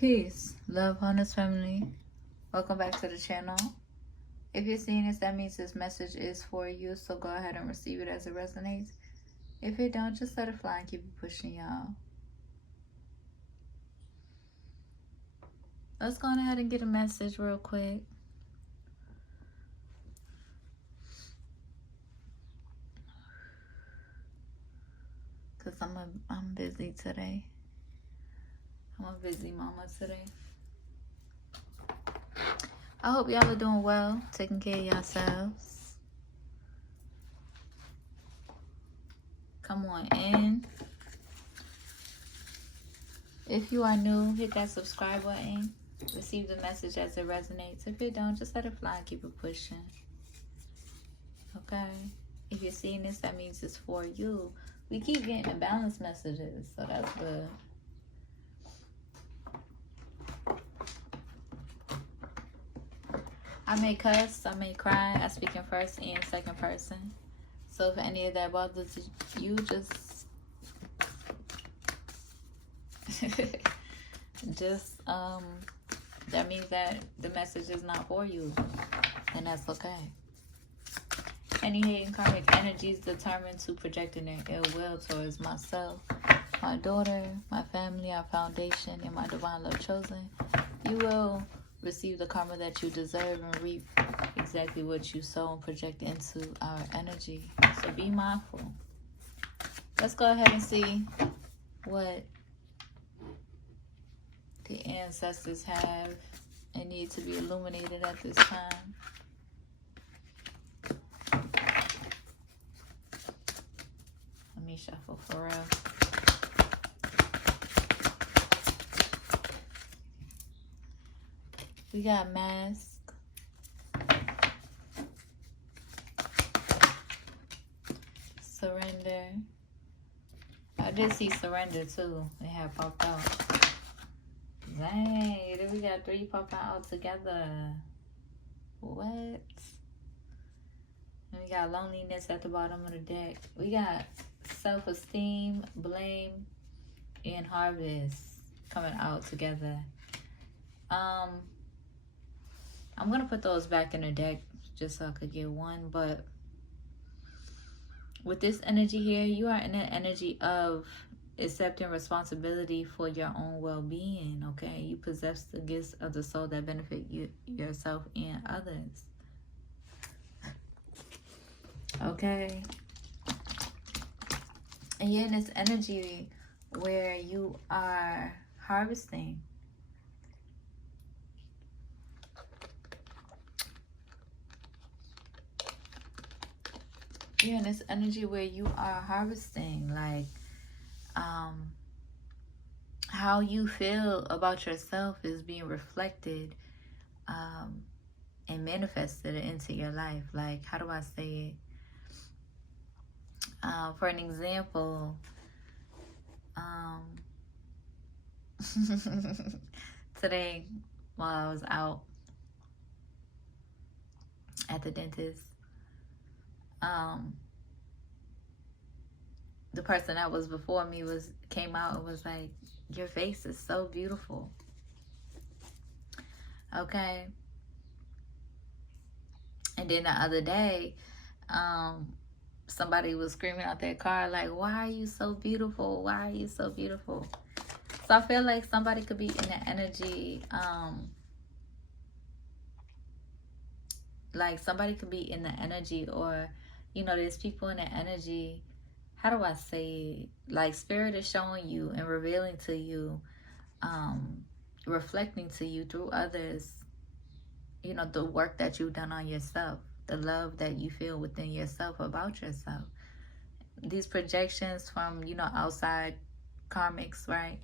Peace, love, honest family. Welcome back to the channel. If you're seeing this, that means this message is for you, so go ahead and receive it as it resonates. If it don't, just let it fly and keep it pushing, y'all. Let's go ahead and get a message real quick. Cause I'm busy today. I'm a busy mama today. I hope y'all are doing well, taking care of yourselves. Come on in. If you are new, hit that subscribe button. Receive the message as it resonates. If it don't, just let it fly and keep it pushing. Okay? If you're seeing this, that means it's for you. We keep getting the balance messages, so that's good. I may cuss, I may cry. I speak in first and second person. So if any of that bothers you, just that means that the message is not for you, and that's okay. Any hidden karmic energies determined to projecting their ill will towards myself, my daughter, my family, our foundation, and my divine love chosen, you will receive the karma that you deserve and reap exactly what you sow and project into our energy. So be mindful. Let's go ahead and see what the ancestors have and need to be illuminated at this time. Let me shuffle for real. We got mask. Surrender. I did see surrender too. It had popped out. Dang, then we got 3 popping out together. What? And we got loneliness at the bottom of the deck. We got self-esteem, blame, and harvest coming out together. I'm going to put those back in the deck just so I could get one. But with this energy here, you are in an energy of accepting responsibility for your own well-being, okay? You possess the gifts of the soul that benefit you, yourself, and others. Okay? And you're in this energy where you are harvesting. You're in this energy where you are harvesting, like, how you feel about yourself is being reflected and manifested into your life. Like, how do I say it? For an example, today while I was out at the dentist, the person that was before me came out and was like, your face is so beautiful. Okay. And then the other day, somebody was screaming out their car like, why are you so beautiful? Why are you so beautiful? So I feel like somebody could be in the energy, like somebody could be in the energy, or, you know, there's people in the energy. How do I say it? Like, spirit is showing you and revealing to you, reflecting to you through others, you know, the work that you've done on yourself, the love that you feel within yourself about yourself. These projections from, you know, outside karmics, right?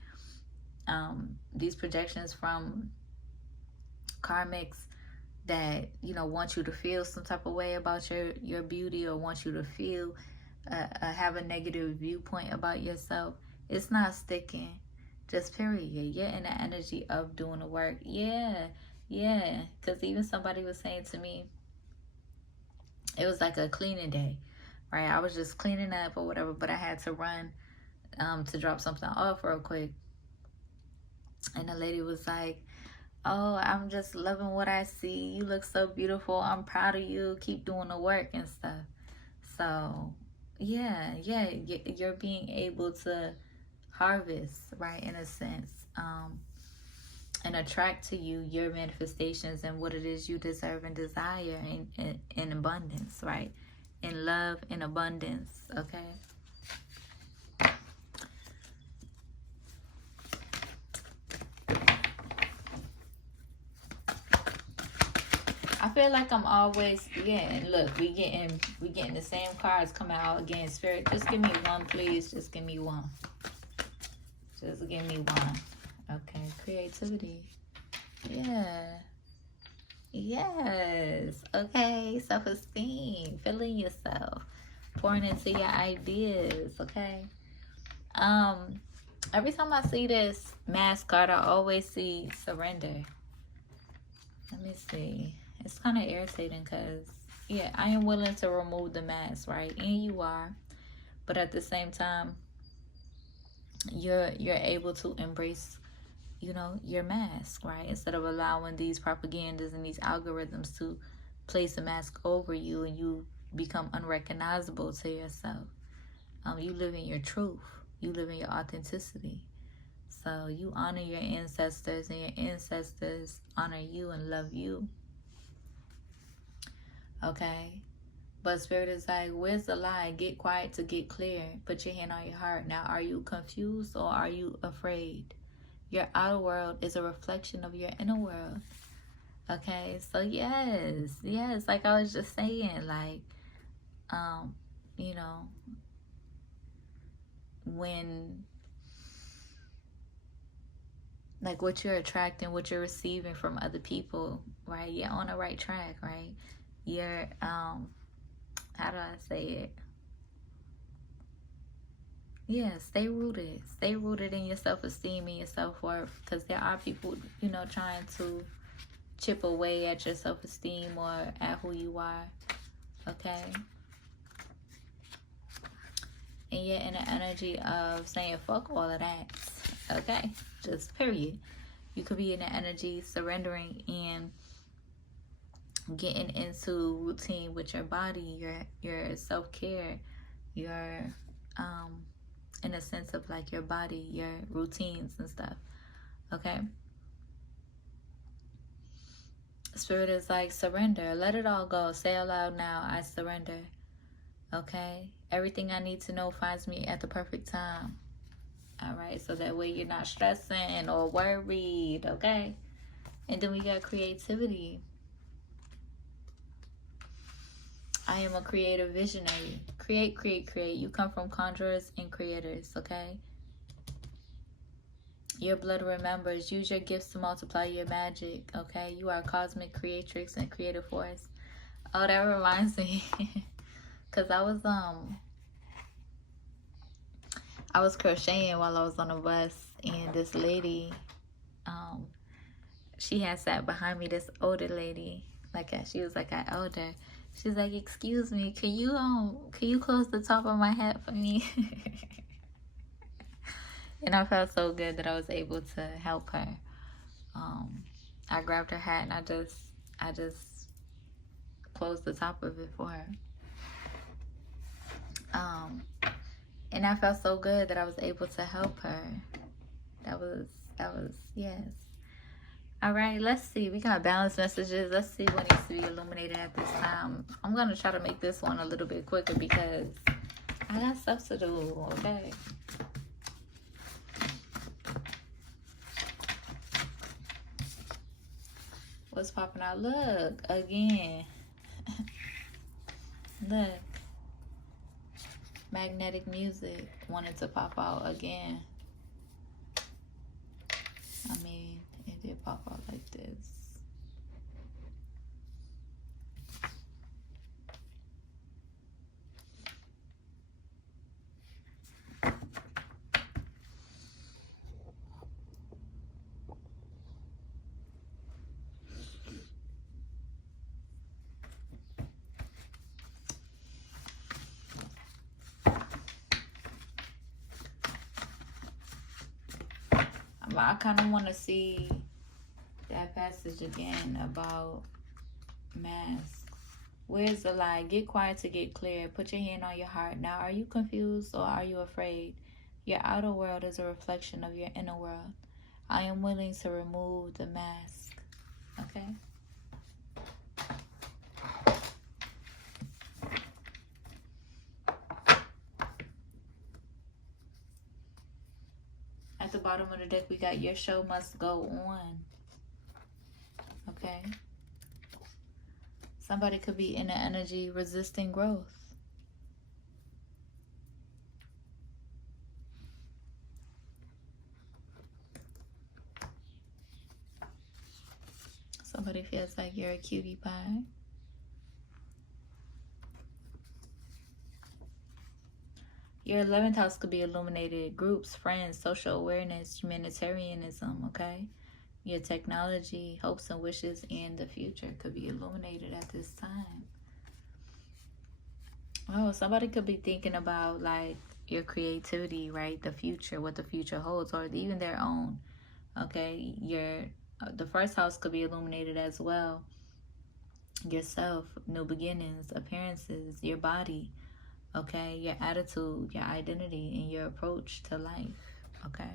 These projections from karmics that, you know, want you to feel some type of way about your beauty, or want you to feel have a negative viewpoint about yourself, it's not sticking. Just period. You're in the energy of doing the work. Yeah, because even somebody was saying to me, it was like a cleaning day, right? I was just cleaning up or whatever, but I had to run to drop something off real quick. And the lady was like, oh, I'm just loving what I see. You look so beautiful. I'm proud of you. Keep doing the work and stuff. So, yeah, you're being able to harvest, right, in a sense, and attract to you your manifestations and what it is you deserve and desire in abundance, right? In love, in abundance, okay? I feel like I'm always, yeah, and look, we getting the same cards coming out again. Spirit, just give me one, please. Just give me one. Just give me one. Okay, creativity. Yeah. Yes. Okay, self-esteem, feeling yourself, pouring into your ideas, okay? Um, every time I see this mask card, I always see surrender. Let me see. It's kind of irritating because, yeah, I am willing to remove the mask, right? And you are. But at the same time, you're able to embrace, your mask, right? Instead of allowing these propagandas and these algorithms to place a mask over you and you become unrecognizable to yourself. You live in your truth. You live in your authenticity. So you honor your ancestors and your ancestors honor you and love you. Okay? But Spirit is like, where's the lie? Get quiet to get clear. Put your hand on your heart. Now, are you confused or are you afraid? Your outer world is a reflection of your inner world. Okay? So yes, like I was just saying, like, you know, when, like, what you're attracting, what you're receiving from other people, right? You're on the right track, right? You're, how do I say it? Yeah, stay rooted. Stay rooted in your self-esteem and your self-worth, because there are people, trying to chip away at your self-esteem or at who you are, okay? And you're in the energy of saying, fuck all of that, okay? Just period. You could be in the energy surrendering and getting into routine with your body, your self-care, your, in a sense of like your body, your routines and stuff, okay? Spirit is like, surrender. Let it all go. Say out loud now, I surrender. Okay? Everything I need to know finds me at the perfect time. Alright? So that way you're not stressing or worried. Okay? And then we got creativity. I am a creative visionary. Create, create, create. You come from conjurers and creators. Okay? Your blood remembers. Use your gifts to multiply your magic. Okay? You are a cosmic creatrix and creative force. Oh, that reminds me. Because I was crocheting while I was on the bus, and this lady, she had sat behind me, this older lady, she was like an elder. She's like, excuse me, can you close the top of my hat for me? And I felt so good that I was able to help her. I grabbed her hat and I just closed the top of it for her. And I felt so good that I was able to help her. That was, yes. All right, let's see. We got balance messages. Let's see what needs to be illuminated at this time. I'm going to try to make this one a little bit quicker because I got stuff to do, okay? What's popping out? Look, again. Look. Magnetic music wanted to pop out again. I mean, it did pop out like this. I'm But I kind of want to see that passage again about masks. Where's the lie? Get quiet to get clear. Put your hand on your heart. Now, are you confused or are you afraid? Your outer world is a reflection of your inner world. I am willing to remove the mask. Okay? At the bottom of the deck, we got your show must go on. Okay? Somebody could be in the energy resisting growth. Somebody feels like you're a cutie pie. Your 11th house could be illuminated. Groups, friends, social awareness, humanitarianism, okay? Your technology, hopes and wishes, and the future could be illuminated at this time. Oh, somebody could be thinking about, like, your creativity, right? The future, what the future holds, or even their own, okay? The first house could be illuminated as well. Yourself, new beginnings, appearances, your body, okay? Your attitude, your identity, and your approach to life, okay?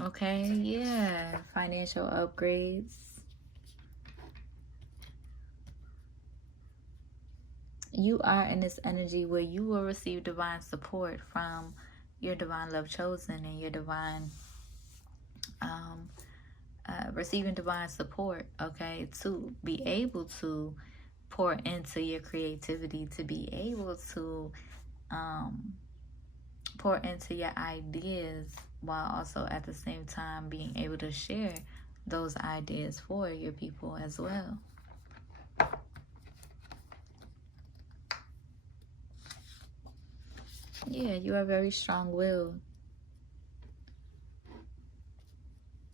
Okay, yeah. Financial upgrades. You are in this energy where you will receive divine support from your divine love chosen and your divine receiving divine support, okay, to be able to pour into your creativity, to be able to pour into your ideas, while also at the same time being able to share those ideas for your people as well. Yeah, you are very strong-willed.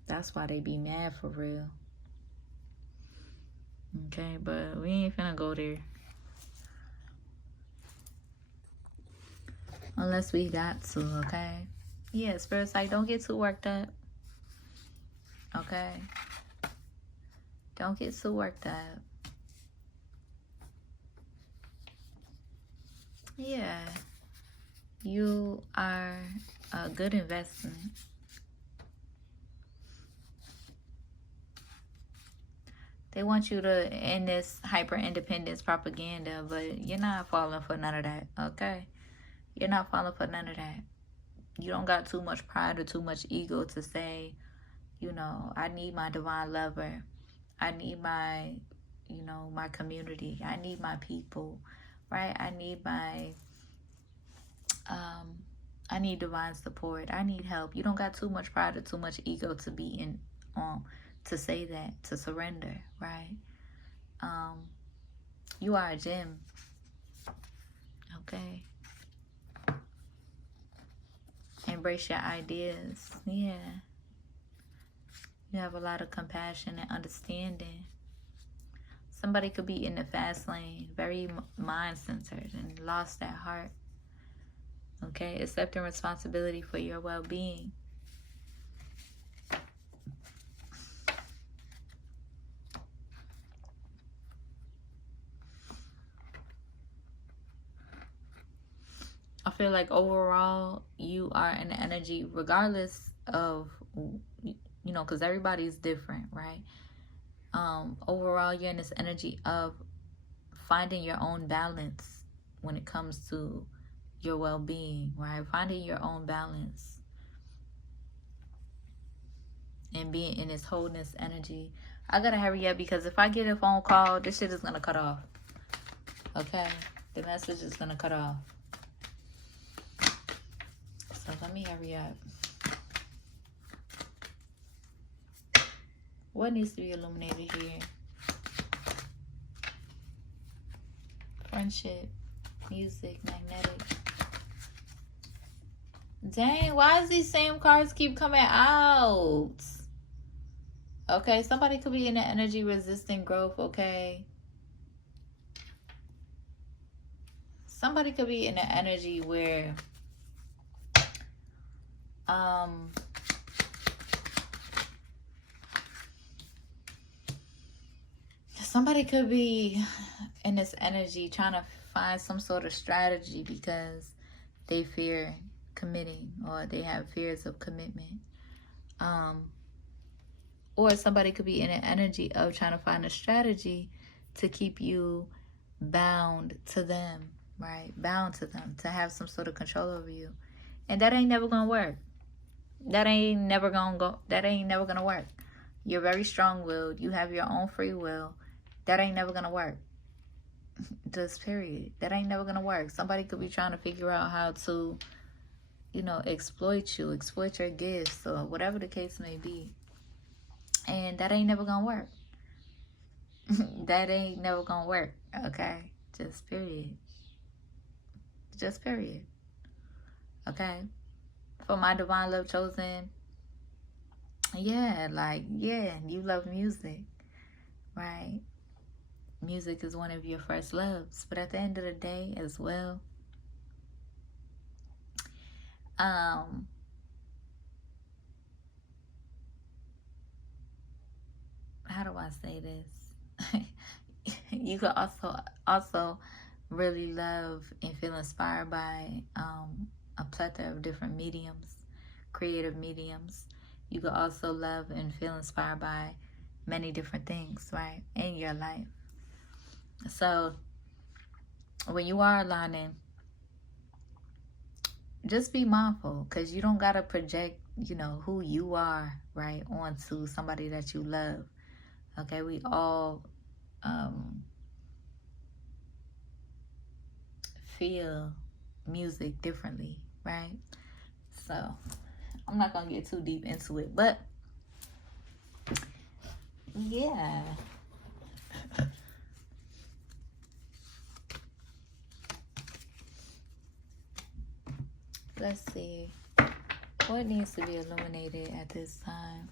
That's why they be mad for real. Okay, but we ain't finna go there. Unless we got to, okay? Yeah, Spirit's like, don't get too worked up. Okay? Don't get too worked up. Yeah. You are a good investment. They want you to end this hyper-independence propaganda, but you're not falling for none of that, okay? You're not falling for none of that. You don't got too much pride or too much ego to say, you know, I need my divine lover. I need my, you know, my community. I need my people, right? I need I need divine support. I need help. You don't got too much pride or too much ego to be in, to say that, to surrender, right? You are a gem, okay? Embrace your ideas. Yeah. You have a lot of compassion and understanding. Somebody could be in the fast lane, very mind-centered and lost at heart. Okay? Accepting responsibility for your well-being. I feel like overall, you are in the energy, regardless of, you know, because everybody's different, right? Overall, you're in this energy of finding your own balance when it comes to your well-being, right? Finding your own balance and being in this wholeness energy. I gotta hurry up because if I get a phone call, this shit is gonna cut off. Okay? The message is gonna cut off. So let me hurry up. What needs to be illuminated here? Friendship, music, magnetic. Dang, why does these same cards keep coming out? Okay, somebody could be in the energy resisting growth, okay? Somebody could be in the energy where Um, somebody could be in this energy trying to find some sort of strategy because they fear committing, or they have fears of commitment. Or somebody could be in an energy of trying to find a strategy to keep you bound to them, right? Bound to them, to have some sort of control over you. And that ain't never gonna work. That ain't never gonna work. You're very strong-willed. You have your own free will. That ain't never gonna work. Just period. That ain't never gonna work. Somebody could be trying to figure out how to, exploit you, exploit your gifts, or whatever the case may be. And that ain't never gonna work. That ain't never gonna work. Okay? Just period. Just period. Okay? For my divine love chosen, you love music, right? Music is one of your first loves. But at the end of the day as well, how do I say this? You could also really love and feel inspired by a plethora of different mediums, creative mediums. You could also love and feel inspired by many different things, right, in your life. So when you are aligning, just be mindful, because you don't gotta project, who you are, right, onto somebody that you love. Okay, we all feel music differently, right? So I'm not gonna get too deep into it, but yeah. Let's see. What needs to be illuminated at this time?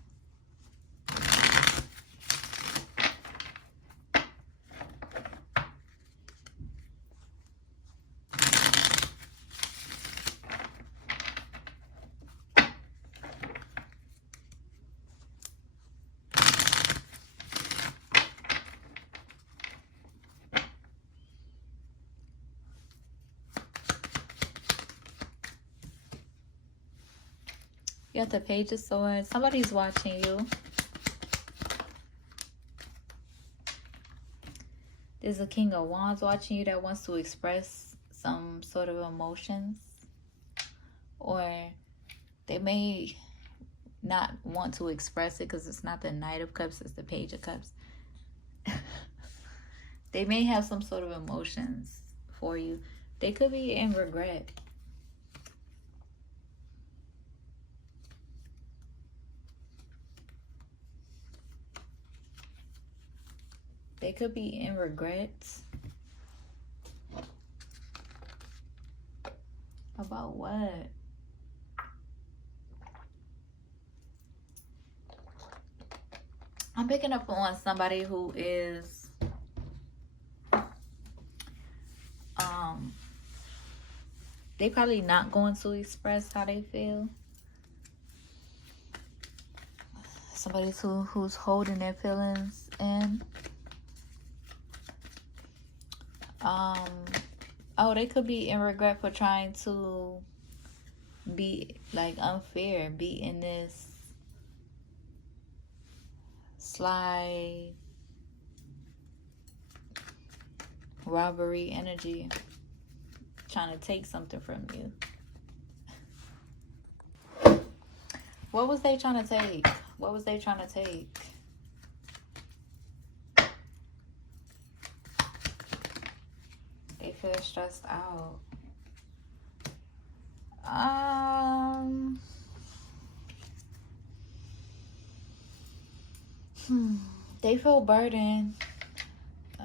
You got the Page of Swords. Somebody's watching you. There's a King of Wands watching you that wants to express some sort of emotions. Or they may not want to express it because it's not the Knight of Cups, it's the Page of Cups. They may have some sort of emotions for you. They could be in regret. They could be in regrets. About what? I'm picking up on somebody who is they probably not going to express how they feel. Somebody who's holding their feelings in. They could be in regret for trying to be like unfair, be in this sly robbery energy, trying to take something from you. What was they trying to take? What was they trying to take? They feel stressed out. They feel burdened,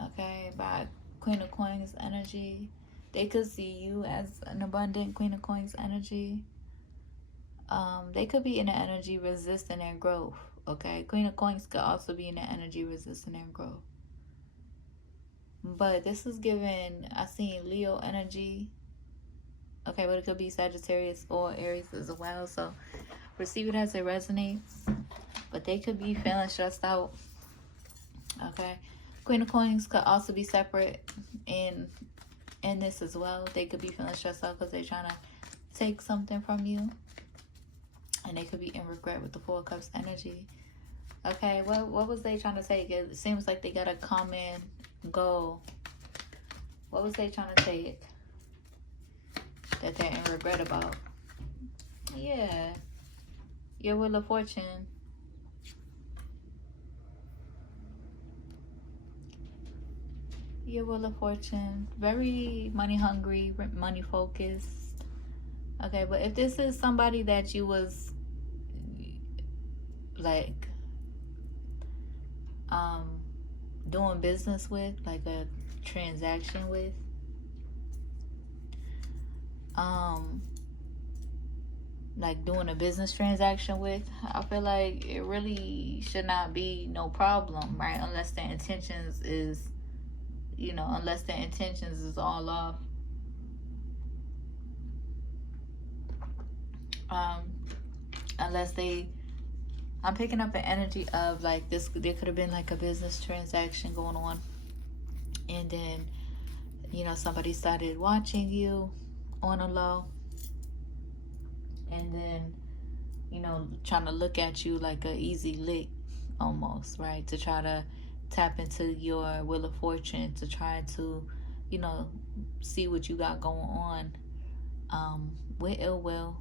okay, by Queen of Coins energy. They could see you as an abundant Queen of Coins energy. They could be in the energy resisting their growth, okay? Queen of Coins could also be in the energy resisting their growth. But this is giving, I seen Leo energy. Okay, but it could be Sagittarius or Aries as well. So receive it as it resonates. But they could be feeling stressed out. Okay. Queen of Coins could also be separate in this as well. They could be feeling stressed out because they're trying to take something from you. And they could be in regret with the Four of Cups energy. Okay, what was they trying to take? It seems like they got a common goal. What was they trying to take that they're in regret about? Yeah. Your Wheel of Fortune. Your Wheel of Fortune. Very money hungry, money focused. Okay, but if this is somebody that you was like doing business with, like a transaction with, like doing a business transaction with, I feel like it really should not be no problem, right? Unless the intentions is, unless the intentions is all off. Unless I'm picking up an energy of like this, there could have been like a business transaction going on, and then somebody started watching you on a low, and then trying to look at you like a easy lick almost, right? To try to tap into your Wheel of Fortune, to try to see what you got going on with ill will,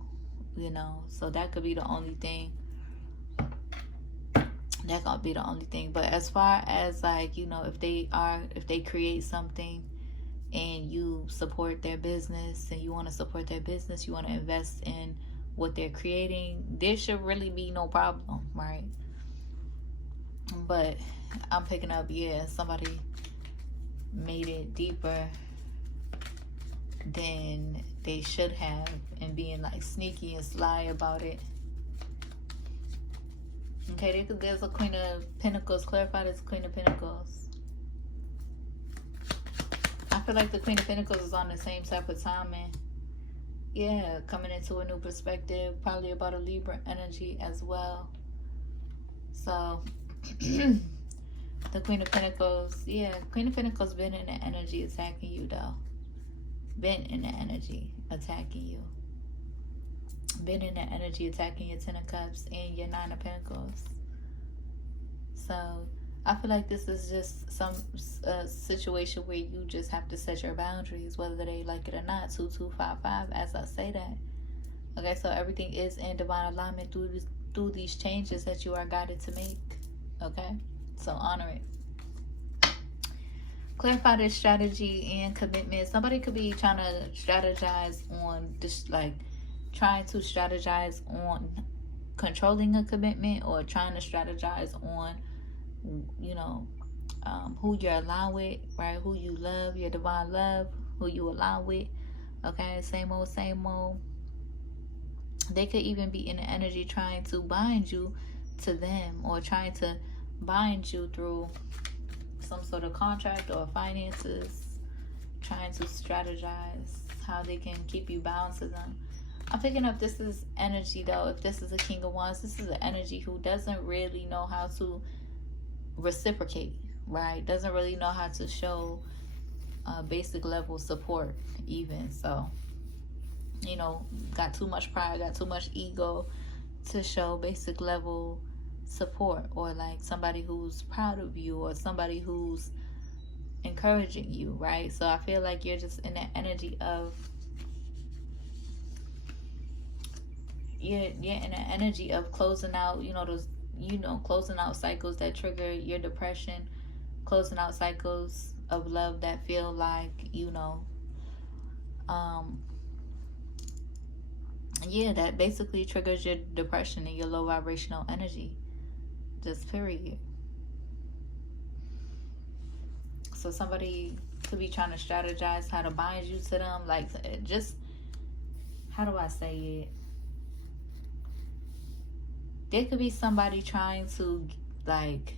so that could be the only thing. That could be the only thing. But as far as like, if they create something and you support their business and you want to support their business, you want to invest in what they're creating, there should really be no problem, right? But I'm picking up, somebody made it deeper than they should have and being like sneaky and sly about it. Okay, there's a Queen of Pentacles. Clarify this Queen of Pentacles. I feel like the Queen of Pentacles is on the same type of timing. Yeah, coming into a new perspective. Probably about a Libra energy as well. So, the Queen of Pentacles. Yeah, Queen of Pentacles been in the energy attacking you though. Been in the energy attacking you. Been in the energy attacking your Ten of Cups and your Nine of Pentacles. So I feel like this is just some situation where you just have to set your boundaries, whether they like it or not. 2255, as I say that. Okay, so everything is in divine alignment through these changes that you are guided to make. Okay, so honor it. Clarify this strategy and commitment. Somebody could be trying to strategize on this, like trying to strategize on controlling a commitment, or trying to strategize on who you're aligned with, right? Who you love, your divine love, who you align with. Okay, same old. They could even be in the energy trying to bind you to them, or trying to bind you through some sort of contract or finances, trying to strategize how they can keep you bound to them. I'm picking up this is energy though. If this is a King of Wands, this is an energy who doesn't really know how to reciprocate, right? Doesn't really know how to show basic level support even. So, got too much pride, got too much ego to show basic level support, or like somebody who's proud of you, or somebody who's encouraging you, right? So I feel like you're just in that energy of you're in the energy of closing out, those, closing out cycles that trigger your depression, closing out cycles of love that feel like, that basically triggers your depression and your low vibrational energy. Just period. So somebody could be trying to strategize how to bind you to them. Like, just, how do I say it? There could be somebody trying to, like,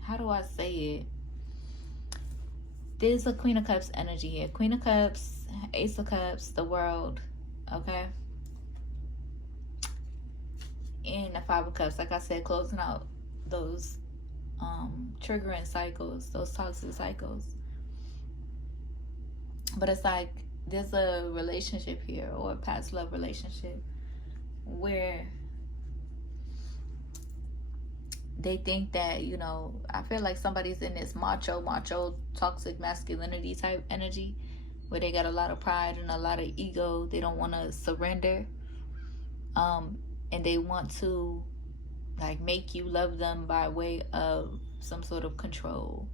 how do I say it? There's a Queen of Cups energy here. Queen of Cups, Ace of Cups, the World, Okay. And the Five of Cups, like I said, closing out those triggering cycles, those toxic cycles. But it's like there's a relationship here, or a past love relationship, where they think that, you know, I feel like somebody's in this macho toxic masculinity type energy, where they got a lot of pride and a lot of ego. They don't want to surrender, and they want to like make you love them by way of some sort of control.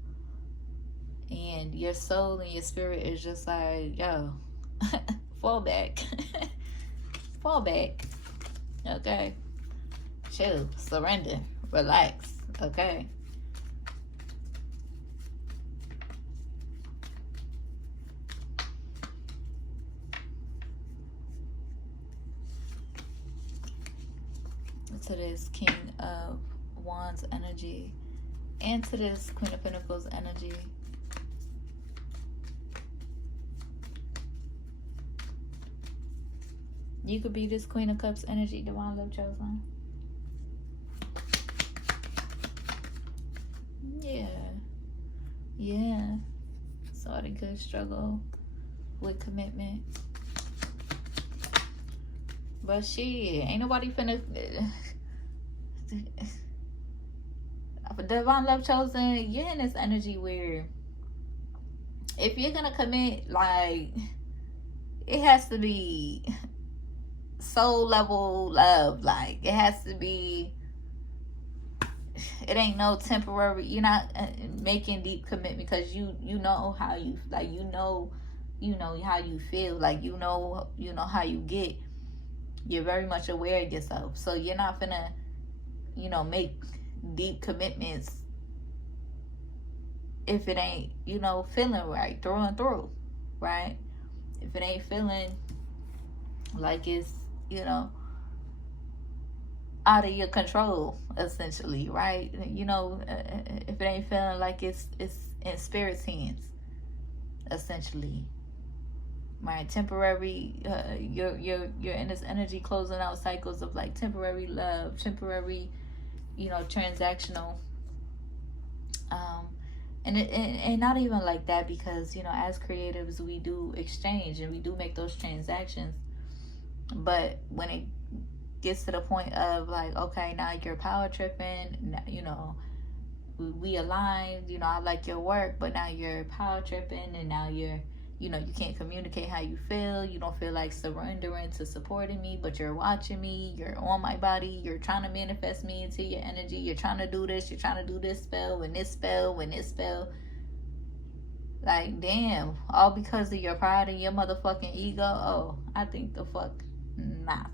And your soul and your spirit is just like, yo, fall back. Fall back. Okay. Chill. Surrender. Relax. Okay. To this King of Wands energy, and to this Queen of Pentacles energy. You could be this Queen of Cups energy, Divine Love Chosen. Yeah. Yeah. Somebody could struggle with commitment. But shit, ain't nobody finna... Divine Love Chosen, you're in this energy where if you're gonna commit, like, it has to be soul level love. Like, it has to be, it ain't no temporary. You're not making deep commitment because you know how you, like, you know how you feel, like, you know how you get. You're very much aware of yourself, so you're not gonna make deep commitments if it ain't feeling right through and through, right? If it ain't feeling like it's out of your control, essentially, right? If it ain't feeling like it's in spirit's hands, essentially, right? Temporary, you're in this energy closing out cycles of like temporary love, temporary, transactional, and not even like that, because as creatives we do exchange and we do make those transactions. But when it gets to the point of like, okay, now you're power tripping, we aligned, I like your work, but now you're power tripping, and now you're you can't communicate how you feel. You don't feel like surrendering to supporting me, but you're watching me, you're on my body, you're trying to manifest me into your energy, you're trying to do this, you're trying to do this spell, when this spell. Like, damn, all because of your pride and your motherfucking ego? Oh, I think the fuck not.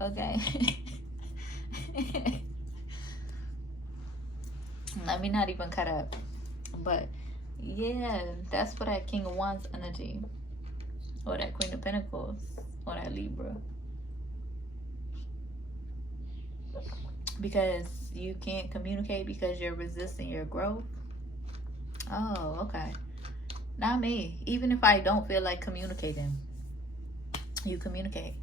Okay? Let me not even cut up. But yeah, that's for that King of Wands energy, or that Queen of Pentacles, or that Libra. Because you can't communicate because you're resisting your growth. Oh, okay. Not me. Even if I don't feel like communicating, you communicate.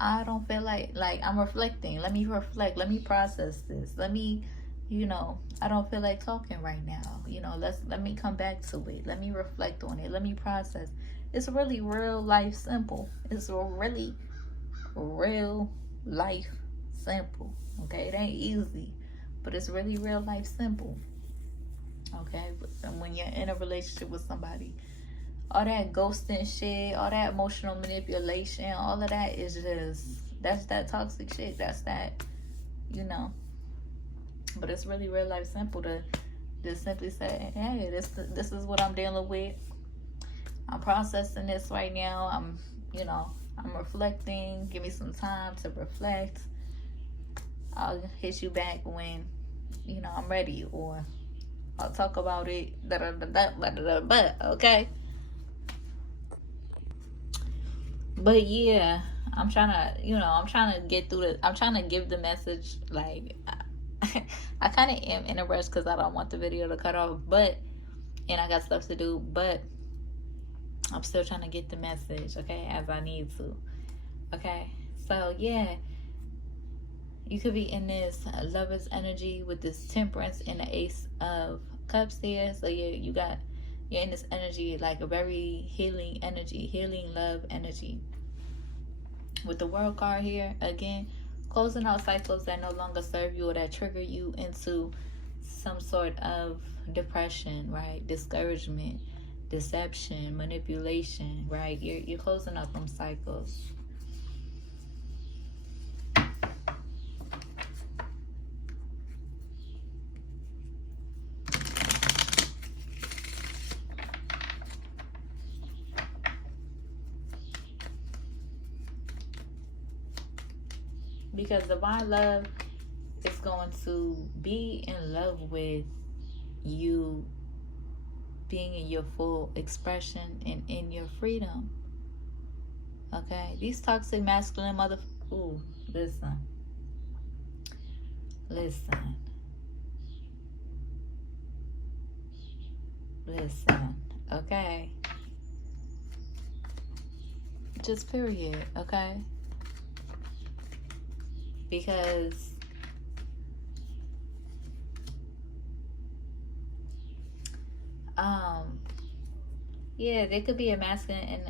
I don't feel like I'm reflecting. Let me reflect. Let me process this. Let me, I don't feel like talking right now. Let me come back to it. Let me reflect on it. Let me process. It's really real life simple. It's really real life simple. Okay, it ain't easy, but it's really real life simple. Okay, and when you're in a relationship with somebody, all that ghosting shit, all that emotional manipulation, all of that is that's that toxic shit. That's that, But it's really real life simple to just simply say, hey, this is what I'm dealing with. I'm processing this right now. I'm reflecting. Give me some time to reflect. I'll hit you back when, I'm ready, or I'll talk about it. Okay. But yeah, I'm trying to get through I'm trying to give the message, like, I kind of am in a rush because I don't want the video to cut off, and I got stuff to do, but I'm still trying to get the message, okay, as I need to. Okay, so yeah, you could be in this lover's energy with this temperance and the ace of cups there. So yeah, you're in this energy, like a very healing energy, healing love energy. With the world card here, again, closing out cycles that no longer serve you or that trigger you into some sort of depression, right? Discouragement, deception, manipulation, right? You're closing out them cycles. Because divine love is going to be in love with you being in your full expression and in your freedom. Okay? These toxic masculine Ooh, listen. Listen. Listen. Okay? Just period. Okay? Because yeah, there could be a masculine and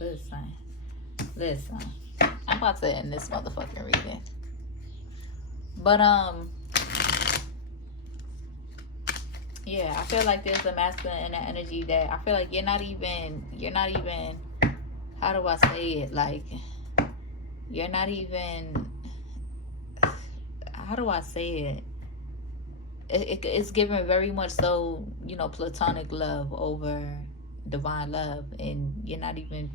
listen. I'm about to end this motherfucking reading. But yeah, I feel like there's a masculine and an energy that I feel like you're not even how do I say it? Like you're not even how do I say it? It's given very much so, platonic love over divine love, and you're not even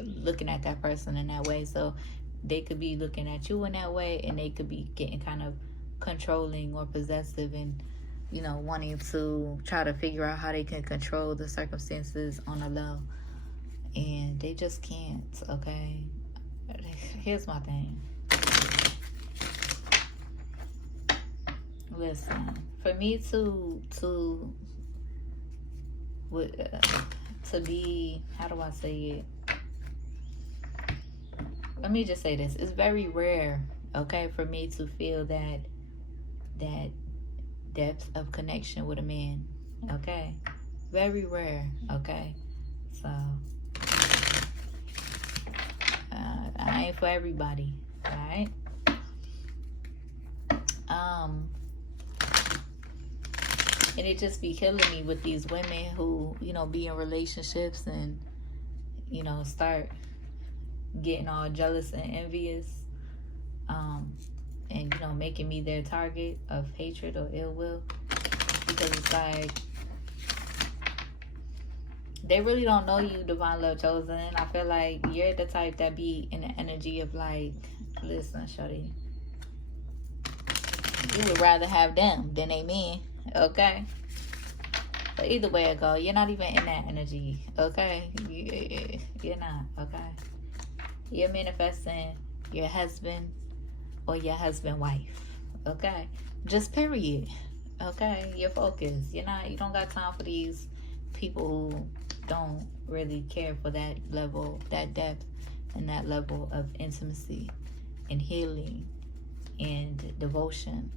looking at that person in that way. So they could be looking at you in that way, and they could be getting kind of controlling or possessive, and wanting to try to figure out how they can control the circumstances on a low, and they just can't. Okay, here's my thing. Listen, for me to be, how do I say it? Let me just say this: it's very rare, okay, for me to feel that depth of connection with a man. Okay, very rare. Okay, so I ain't for everybody. All right. And it just be killing me with these women who, be in relationships and, start getting all jealous and envious, and, making me their target of hatred or ill will. Because it's like, they really don't know you, divine love chosen. I feel like you're the type that be in the energy of like, listen, shorty, you would rather have them than they men. Okay, but either way it go, you're not even in that energy. Okay, you're not. Okay, you're manifesting your husband or your husband wife. Okay, just period. Okay, you're focused. You don't got time for these people who don't really care for that level, that depth, and that level of intimacy and healing and devotion.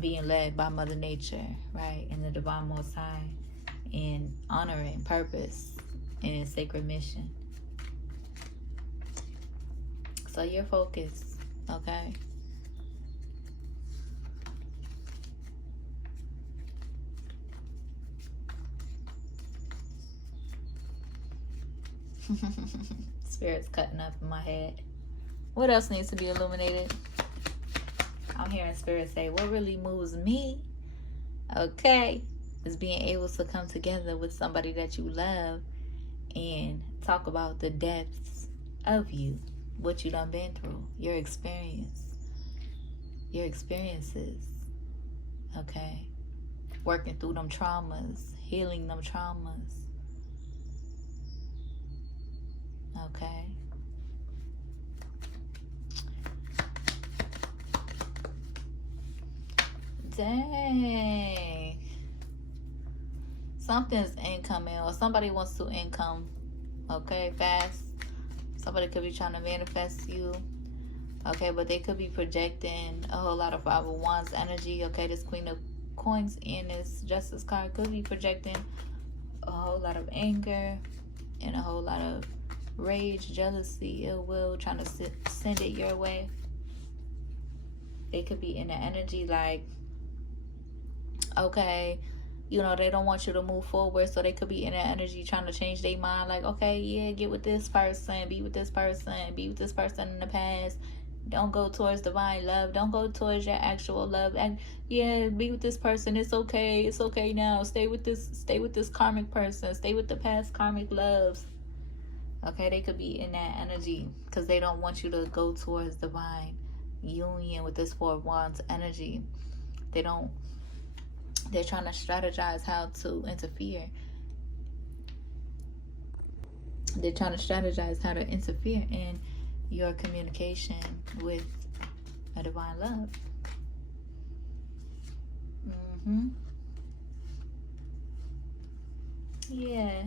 Being led by Mother Nature, right, and the Divine Most High, and honoring purpose and sacred mission. So you're focused, okay? Spirit's cutting up in my head. What else needs to be illuminated? I'm hearing Spirit say, what really moves me, okay, is being able to come together with somebody that you love and talk about the depths of you, what you done been through, your experiences, okay, working through them traumas, healing them traumas, okay. Dang. Something's incoming, or somebody wants to income, okay, fast. Somebody could be trying to manifest you. Okay, but they could be projecting a whole lot of Five of Wands energy. Okay, this Queen of Coins and this Justice card could be projecting a whole lot of anger and a whole lot of rage, jealousy, ill will, trying to send it your way. They could be in the energy like, okay, you know, they don't want you to move forward, so they could be in that energy trying to change their mind, like, okay, yeah, get with this person, be with this person, be with this person in the past. Don't go towards divine love. Don't go towards your actual love. And yeah, be with this person. It's okay. It's okay now. Stay with this karmic person. Stay with the past karmic loves. Okay, they could be in that energy because they don't want you to go towards divine union with this Four of Wands energy. They're trying to strategize how to interfere. They're trying to strategize how to interfere in your communication with a divine love. Yeah.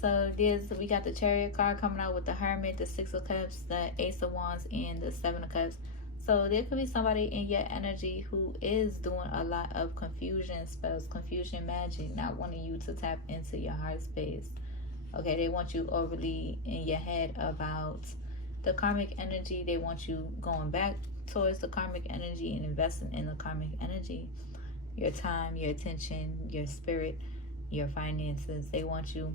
So we got the Chariot card coming out with the Hermit, the Six of Cups, the Ace of Wands, and the Seven of Cups. So there could be somebody in your energy who is doing a lot of confusion spells, confusion magic, not wanting you to tap into your heart space. Okay, they want you overly in your head about the karmic energy. They want you going back towards the karmic energy and investing in the karmic energy. Your time, your attention, your spirit, your finances. They want you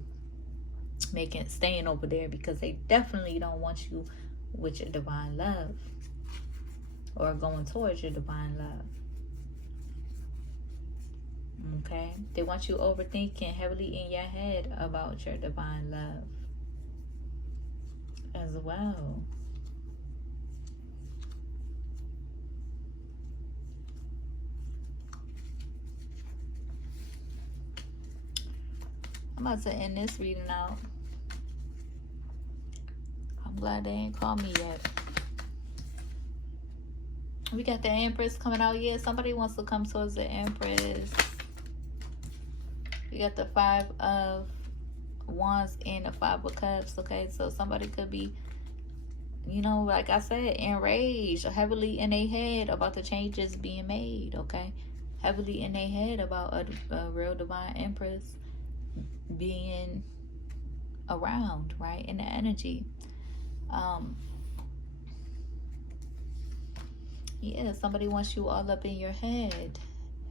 staying over there because they definitely don't want you with your divine love or going towards your divine love. Okay? They want you overthinking heavily in your head about your divine love as well. I'm about to end this reading out. I'm glad they ain't called me yet. We got the Empress coming out. Yeah, somebody wants to come towards the Empress. We got the Five of Wands and the Five of Cups. Okay, so somebody could be, you know, like I said, enraged, heavily in their head about the changes being made. Okay, heavily in their head about a real divine Empress being around, right, in the energy. Yeah, somebody wants you all up in your head,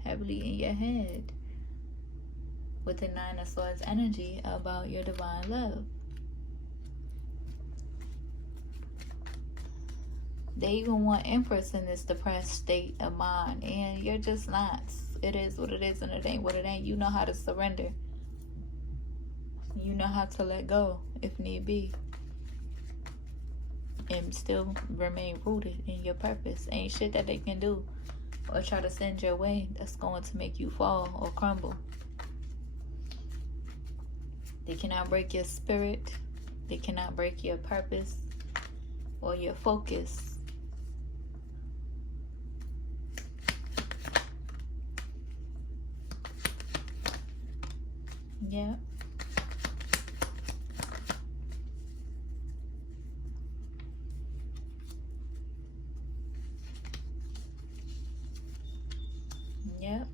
heavily in your head, with the Nine of Swords energy about your divine love. They even want Empress in this depressed state of mind, and you're just not. It is what it is, and it ain't what it ain't. You know how to surrender. You know how to let go if need be, and still remain rooted in your purpose. Ain't shit that they can do or try to send your way that's going to make you fall or crumble. They cannot break your spirit. They cannot break your purpose or your focus. Yeah. Yep.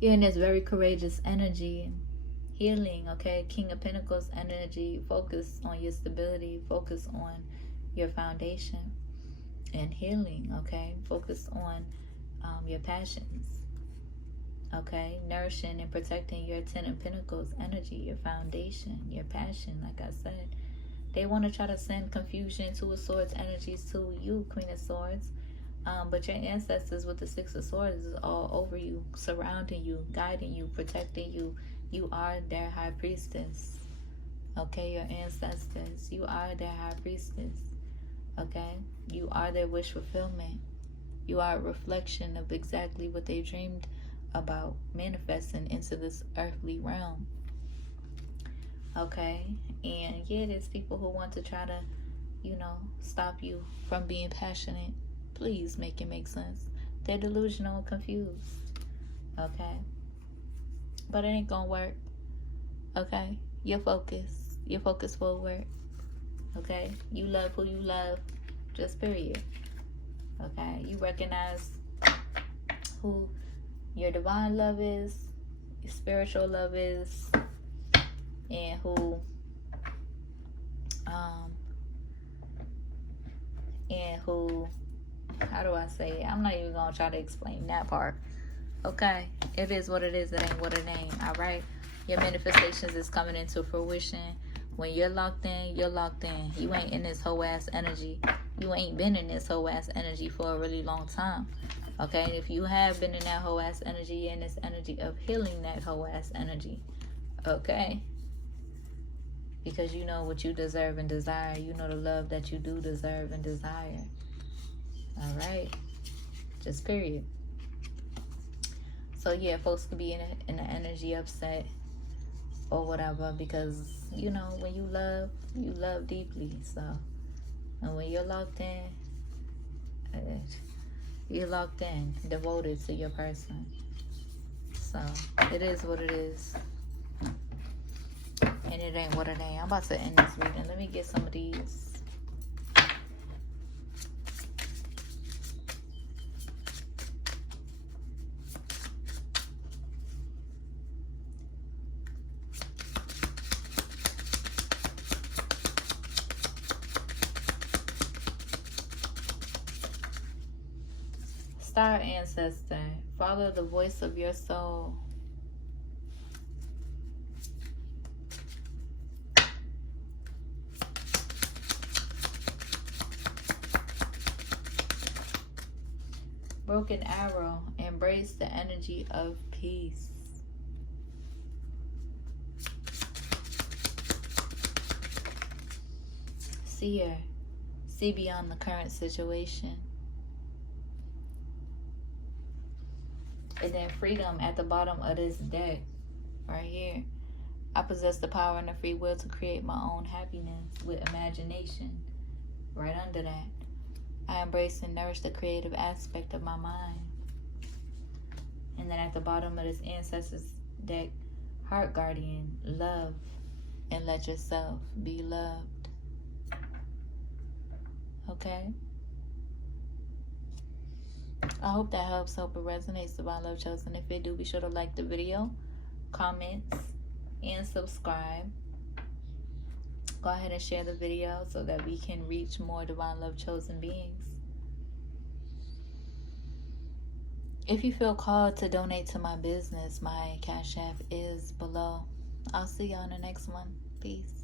You're in this very courageous energy, healing, okay? King of Pentacles energy. Focus on your stability. Focus on your foundation and healing, okay? Focus on your passions, okay? Nourishing and protecting your Ten of Pentacles energy, your foundation, your passion, like I said. They want to try to send confusion, Two of Swords energies to you, Queen of Swords. But your ancestors with the Six of Swords is all over you, surrounding you, guiding you, protecting you. You are their high priestess. Okay, your ancestors. You are their high priestess. Okay? You are their wish fulfillment. You are a reflection of exactly what they dreamed about manifesting into this earthly realm. Okay? And yeah, there's people who want to try to, you know, stop you from being passionate. Please make it make sense. They're delusional and confused. Okay? But it ain't gonna work. Okay? Your focus forward. Okay? You love who you love. Just period. Okay? You recognize who your divine love is, your spiritual love is, and who um how do I say it? I'm not even gonna try to explain that part. Okay? It is what it is, it ain't what it ain't. Alright? Your manifestations is coming into fruition. When you're locked in, you're locked in. You ain't in this whole ass energy. You ain't been in this whole ass energy for a really long time. Okay? If you have been in that whole ass energy, you're in this energy of healing that whole ass energy. Okay? Because you know what you deserve and desire. You know the love that you do deserve and desire. Alright? Just period. So yeah, folks could be in the energy upset or whatever, because you know when you love deeply. So, and when you're locked in, devoted to your person. So it is what it is, and it ain't what it ain't. I'm about to end this reading. Let me get some of these. Star Ancestor, follow the voice of your soul. Broken Arrow, embrace the energy of peace. Seer, see beyond the current situation. And then Freedom at the bottom of this deck, right here. I possess the power and the free will to create my own happiness with imagination. Right under that. I embrace and nourish the creative aspect of my mind. And then at the bottom of this Ancestors deck, Heart Guardian, love and let yourself be loved. Okay? I hope that helps. Hope it resonates. Divine Love Chosen. If it do, be sure to like the video, comments, and subscribe. Go ahead and share the video so that we can reach more Divine Love Chosen beings. If you feel called to donate to my business, my Cash App is below. I'll see you on the next one. Peace.